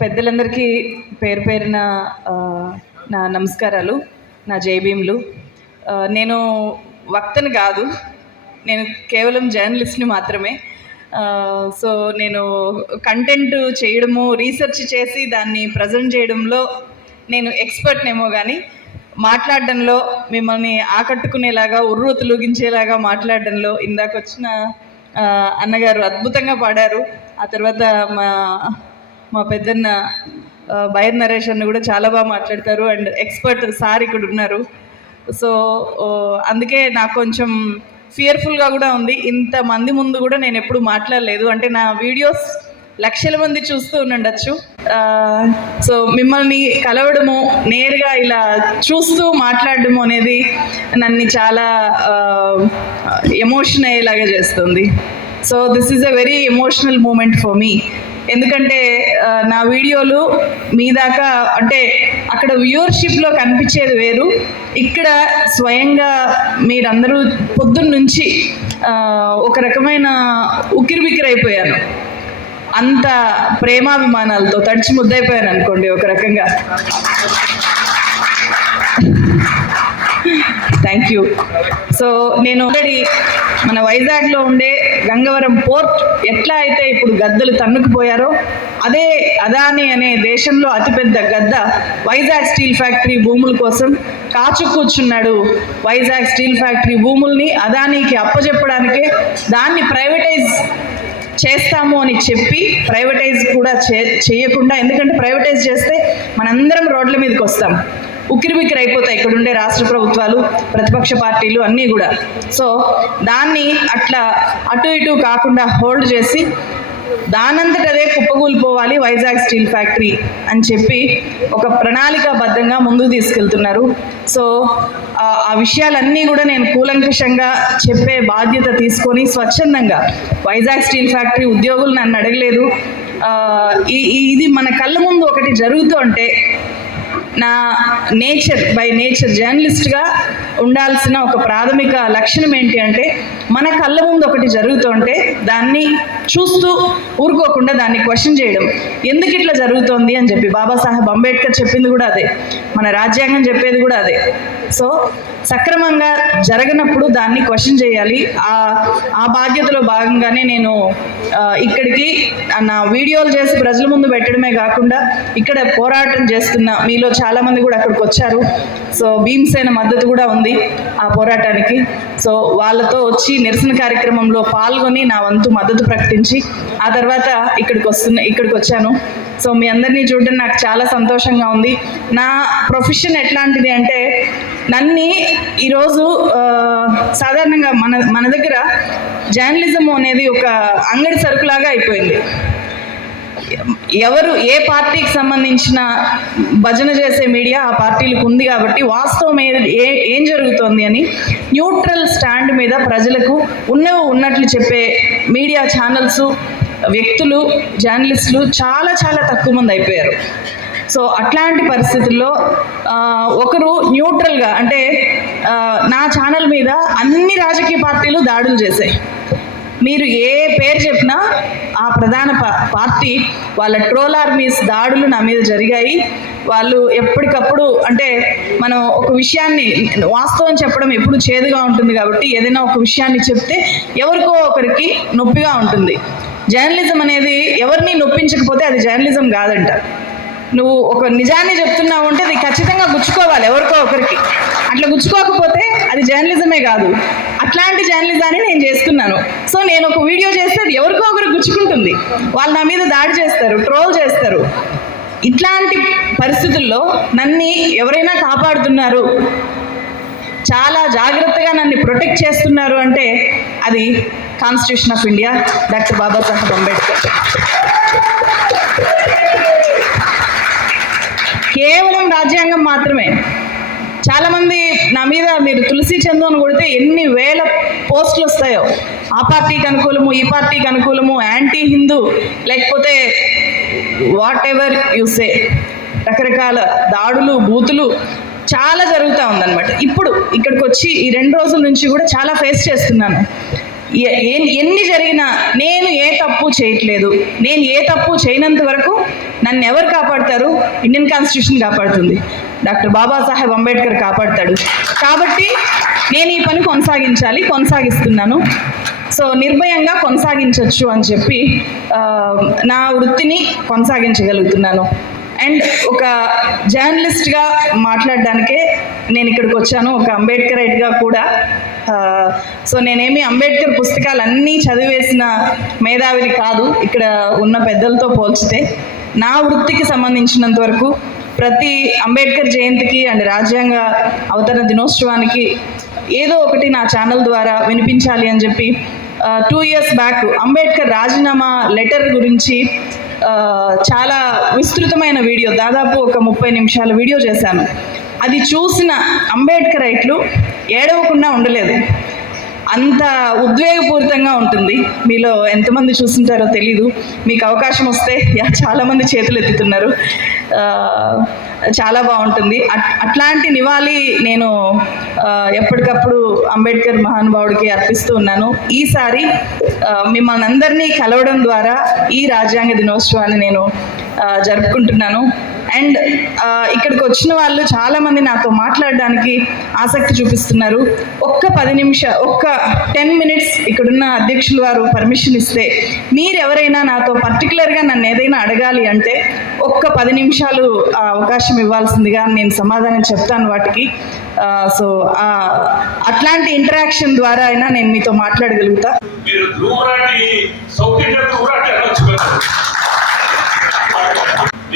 పెద్దలందరికీ పేరు పేరిన నా నమస్కారాలు నా జైభీములు నేను వక్తని కాదు నేను కేవలం జర్నలిస్ట్ని మాత్రమే. సో నేను కంటెంట్ చేయడము రీసెర్చ్ చేసి దాన్ని ప్రజెంట్ చేయడంలో నేను ఎక్స్పర్ట్నేమో కానీ మాట్లాడడంలో మిమ్మల్ని ఆకట్టుకునేలాగా ఉర్రు తొలగించేలాగా మాట్లాడడంలో ఇందాక వచ్చిన అన్నగారు అద్భుతంగా పాడారు. ఆ తర్వాత మా మా పెద్దన్న బైర్ నరేష్ అన్న కూడా చాలా బాగా మాట్లాడతారు అండ్ ఎక్స్పర్ట్ సార్ ఇక్కడ ఉన్నారు. సో అందుకే నాకు కొంచెం ఫియర్ఫుల్గా కూడా ఉంది. ఇంతమంది ముందు కూడా నేను ఎప్పుడు మాట్లాడలేదు. అంటే నా వీడియోస్ లక్షల మంది చూస్తూ ఉండొచ్చు. సో మిమ్మల్ని కలవడము నేరుగా ఇలా చూస్తూ మాట్లాడడము అనేది నన్ను చాలా ఎమోషన్ అయ్యేలాగా చేస్తుంది. So this is a very emotional moment for me ఎందుకంటే నా వీడియోలు మీ దాకా అంటే అక్కడ వ్యూవర్షిప్లో కనిపించేది వేరు. ఇక్కడ స్వయంగా మీరందరూ పొద్దున్న నుంచి ఒక రకమైన ఉక్కిరిబిక్కిరైపోయాను అంత ప్రేమాభిమానాలతో తడిచి ముద్దైపోయాను అనుకోండి ఒక రకంగా. థ్యాంక్ యూ సో నేను ఆల్రెడీ మన వైజాగ్లో ఉండే గంగవరం పోర్ట్ ఎట్లా అయితే ఇప్పుడు గద్దలు తన్నుకుపోయారో అదే అదాని అనే దేశంలో అతిపెద్ద గద్ద వైజాగ్ స్టీల్ ఫ్యాక్టరీ భూముల కోసం కాచు కూర్చున్నాడు. వైజాగ్ స్టీల్ ఫ్యాక్టరీ భూముల్ని అదానికి అప్పచెప్పడానికే దాన్ని ప్రైవేటైజ్ చేస్తాము అని చెప్పి ప్రైవేటైజ్ కూడా చే చేయకుండా ఎందుకంటే ప్రైవేటైజ్ చేస్తే మనందరం రోడ్ల మీదకి వస్తాం. ఉక్కిరిబిక్కిరి అయిపోతాయి. ఇక్కడ ఉండే రాష్ట్ర ప్రభుత్వాలు ప్రతిపక్ష పార్టీలు అన్నీ కూడా. సో దాన్ని అట్లా అటు ఇటు కాకుండా హోల్డ్ చేసి దానంతట అదే కుప్పకూలిపోవాలి వైజాగ్ స్టీల్ ఫ్యాక్టరీ అని చెప్పి ఒక ప్రణాళికాబద్ధంగా ముందుకు తీసుకెళ్తున్నారు. సో ఆ- విషయాలన్నీ కూడా నేను కూలంకషంగా చెప్పే బాధ్యత తీసుకొని స్వచ్ఛందంగా వైజాగ్ స్టీల్ ఫ్యాక్టరీ ఉద్యోగులు నన్ను అడగలేదు. ఈ- ఇది మన కళ్ళ ముందు ఒకటి జరుగుతూ ఉంటే నా నేచర్ బై నేచర్ జర్నలిస్ట్గా ఉండాల్సిన ఒక ప్రాథమిక లక్షణం ఏంటి అంటే మన కళ్ళ ముందు ఒకటి జరుగుతుంటే దాన్ని చూస్తూ ఊరుకోకుండా దాన్ని క్వశ్చన్ చేయడం. ఎందుకు ఇట్లా జరుగుతోంది అని చెప్పి బాబాసాహెబ్ అంబేద్కర్ చెప్పింది కూడా అదే. మన రాజ్యాంగం చెప్పేది కూడా అదే. సో సక్రమంగా జరగనప్పుడు దాన్ని క్వశ్చన్ చేయాలి. ఆ ఆ బాధ్యతలో భాగంగానే నేను ఇక్కడికి నా వీడియోలు చేసి ప్రజల ముందు పెట్టడమే కాకుండా ఇక్కడ పోరాటం చేస్తున్న మీలో చాలామంది కూడా అక్కడికి వచ్చారు. సో భీమ్సేన మద్దతు కూడా ఉంది ఆ పోరాటానికి. సో వాళ్ళతో వచ్చి నిరసన కార్యక్రమంలో పాల్గొని నా వంతు మద్దతు ప్రకటించి ఆ తర్వాత ఇక్కడికి వస్తున్న ఇక్కడికి వచ్చాను. సో మీ అందరినీ చూడడం నాకు చాలా సంతోషంగా ఉంది. నా ప్రొఫెషన్ ఎట్లాంటిది అంటే నన్ని ఈరోజు సాధారణంగా మన మన దగ్గర జర్నలిజం అనేది ఒక అంగడి సరుకులాగా అయిపోయింది. ఎవరు ఏ పార్టీకి సంబంధించిన భజన చేసే మీడియా ఆ పార్టీలకు ఉంది కాబట్టి వాస్తవం ఏ- ఏం జరుగుతోంది అని న్యూట్రల్ స్టాండ్ మీద ప్రజలకు ఉన్నవి ఉన్నట్లు చెప్పే మీడియా ఛానల్స్ వ్యక్తులు జర్నలిస్టులు చాలా చాలా తక్కువ మంది అయిపోయారు. సో అట్లాంటి పరిస్థితుల్లో ఒకరు న్యూట్రల్గా అంటే నా ఛానల్ మీద అన్ని రాజకీయ పార్టీలు దాడులు చేశాయి. మీరు ఏ పేరు చెప్పినా ఆ ప్రధాన పార్టీ వాళ్ళ ట్రోల్ ఆర్మీస్ దాడులు నా మీద జరిగాయి. వాళ్ళు ఎప్పటికప్పుడు అంటే మనం ఒక విషయాన్ని వాస్తవం చెప్పడం ఎప్పుడు చేదుగా ఉంటుంది కాబట్టి ఏదైనా ఒక విషయాన్ని చెప్తే ఎవరికో ఒకరికి నొప్పిగా ఉంటుంది. జర్నలిజం అనేది ఎవరిని నొప్పించకపోతే అది జర్నలిజం కాదంట. నువ్వు ఒక నిజాన్ని చెప్తున్నావు అంటే అది ఖచ్చితంగా గుచ్చుకోవాలి ఎవరికో ఒకరికి. అట్లా గుచ్చుకోకపోతే అది జర్నలిజమే కాదు. అట్లాంటి జర్నలిజాన్ని నేను చేస్తున్నాను. సో నేను ఒక వీడియో చేస్తే అది ఎవరికో ఒకరికి గుచ్చుకుంటుంది. వాళ్ళు నా మీద దాడి చేస్తారు ట్రోల్ చేస్తారు. ఇట్లాంటి పరిస్థితుల్లో నన్ను ఎవరైనా కాపాడుతున్నారు? చాలా జాగ్రత్తగా నన్ను ప్రొటెక్ట్ చేస్తున్నారు అంటే అది constitution of India doctor Babasaheb Ambedkar. కేవలం రాజ్యాంగం మాత్రమే. చాలామంది నా మీద మీరు తులసి చందోని కొడితే ఎన్ని వేల పోస్టులు వస్తాయో. ఆ పార్టీకి అనుకూలము ఈ పార్టీకి అనుకూలము యాంటీ హిందూ లేకపోతే వాట్ ఎవర్ యూసే సే రకరకాల దాడులు బూతులు చాలా జరుగుతూ ఉందన్నమాట. ఇప్పుడు ఇక్కడికి వచ్చి ఈ రెండు రోజుల నుంచి కూడా చాలా ఫేస్ చేస్తున్నాను. ఎన్ని జరిగినా నేను తప్పు చేయట్లేదు. నేను ఏ తప్పు చేయనంత వరకు నన్ను ఎవరు కాపాడతారు? ఇండియన్ కాన్స్టిట్యూషన్ కాపాడుతుంది. డాక్టర్ బాబాసాహెబ్ అంబేద్కర్ కాపాడతాడు. కాబట్టి నేను ఈ పని కొనసాగించాలి కొనసాగిస్తున్నాను. సో నిర్భయంగా కొనసాగించవచ్చు అని చెప్పి నా వృత్తిని కొనసాగించగలుగుతున్నాను. అండ్ ఒక జర్నలిస్ట్గా మాట్లాడడానికే నేను ఇక్కడికి వచ్చాను. ఒక అంబేద్కరైట్గా కూడా. సో నేనేమి అంబేద్కర్ పుస్తకాలన్నీ చదివేసిన మేధావిని కాదు. ఇక్కడ ఉన్న పెద్దలతో పోల్చితే నా వృత్తికి సంబంధించినంత వరకు ప్రతి అంబేద్కర్ జయంతికి అండ్ రాజ్యాంగ అవతరణ దినోత్సవానికి ఏదో ఒకటి నా ఛానల్ ద్వారా వినిపించాలి అని చెప్పి టూ ఇయర్స్ బ్యాక్ అంబేద్కర్ రాజీనామా లెటర్ గురించి చాలా విస్తృతమైన వీడియో దాదాపు ఒక ముప్పై నిమిషాల వీడియో చేశాను. అది చూసిన అంబేద్కరైట్లు ఏడవకుండా ఉండలేదు. అంత ఉద్వేగపూరితంగా ఉంటుంది. మీలో ఎంతమంది చూస్తుంటారో తెలీదు. మీకు అవకాశం వస్తే యా, చాలామంది చేతులు ఎత్తుతున్నారు. చాలా బాగుంటుంది. అట్- అట్లాంటి నివాళి నేను ఎప్పటికప్పుడు అంబేద్కర్ మహానుభావుడికి అర్పిస్తూ ఉన్నాను. ఈసారి మిమ్మల్ని అందరినీ కలవడం ద్వారా ఈ రాజ్యాంగ దినోత్సవాన్ని నేను జరుపుకుంటున్నాను. అండ్ ఇక్కడికి వచ్చిన వాళ్ళు చాలా మంది నాతో మాట్లాడడానికి ఆసక్తి చూపిస్తున్నారు. ఒక్క పది నిమిష ఒక్క టెన్ మినిట్స్ ఇక్కడున్న అధ్యక్షులు వారు పర్మిషన్ ఇస్తే మీరు ఎవరైనా నాతో పర్టికులర్గా నన్ను ఏదైనా అడగాలి అంటే ఒక్క పది నిమిషాలు అవకాశం ఇవ్వాల్సిందిగా నేను సమాధానం చెప్తాను వాటికి. సో అట్లాంటి ఇంటరాక్షన్ ద్వారా అయినా నేను మీతో మాట్లాడగలుగుతా.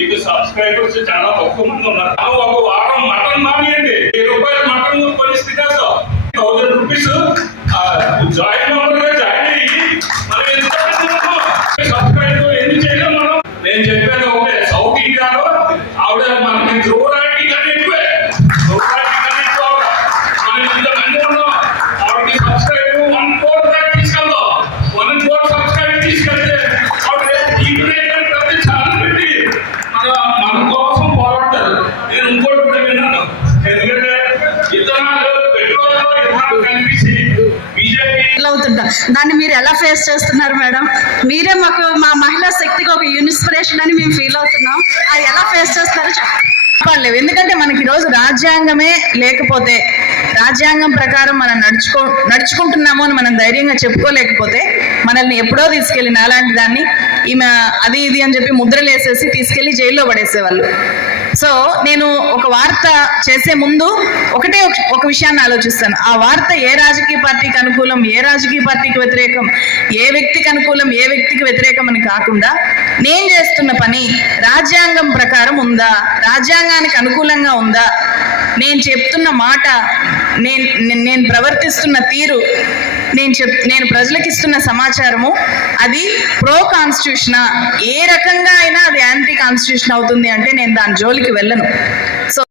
మీకు సబ్స్క్రైబర్స్ చాలా తక్కువ మంది ఉన్నారు. ఆ ఒక వారం మటన్ మానేయండి. వెయ్యి రూపాయలు మటన్ పరిస్థితి కాదు థౌసండ్ రూపీస్ జాయిన్ మెంబర్గా జాయిన్ దాన్ని మీరు ఎలా ఫేస్ చేస్తున్నారు మేడం? మీరే మాకు మా మహిళా శక్తికి ఒక ఇన్స్పిరేషన్ అని మేము ఫీల్ అవుతున్నాం. అది ఎలా ఫేస్ చేస్తారో చెప్పండి. ఎందుకంటే మనకి ఈరోజు రాజ్యాంగమే లేకపోతే రాజ్యాంగం ప్రకారం మనం నడుచుకో నడుచుకుంటున్నాము అని మనం ధైర్యంగా చెప్పుకోలేకపోతే మనల్ని ఎప్పుడో తీసుకెళ్ళిన అలాంటి దాన్ని ఈమె అది ఇది అని చెప్పి ముద్రలు వేసేసి తీసుకెళ్ళి జైల్లో పడేసేవాళ్ళు. సో నేను ఒక వార్త చేసే ముందు ఒకటే ఒక- విషయాన్ని ఆలోచిస్తాను. ఆ వార్త ఏ రాజకీయ పార్టీకి అనుకూలం ఏ రాజకీయ పార్టీకి వ్యతిరేకం ఏ వ్యక్తికి అనుకూలం ఏ వ్యక్తికి వ్యతిరేకం అని కాకుండా నేను చేస్తున్న పని రాజ్యాంగం ప్రకారం ఉందా? రాజ్యాంగానికి అనుకూలంగా ఉందా? నేను చెప్తున్న మాట నేను- నేను ప్రవర్తిస్తున్న తీరు నేను చెప్ నేను ప్రజలకు ఇస్తున్న సమాచారము అది ప్రో కాన్స్టిట్యూషనా? ఏ రకంగా అయినా అది యాంటీ కాన్స్టిట్యూషన్ అవుతుంది అంటే నేను దాని జోలికి వెళ్ళను.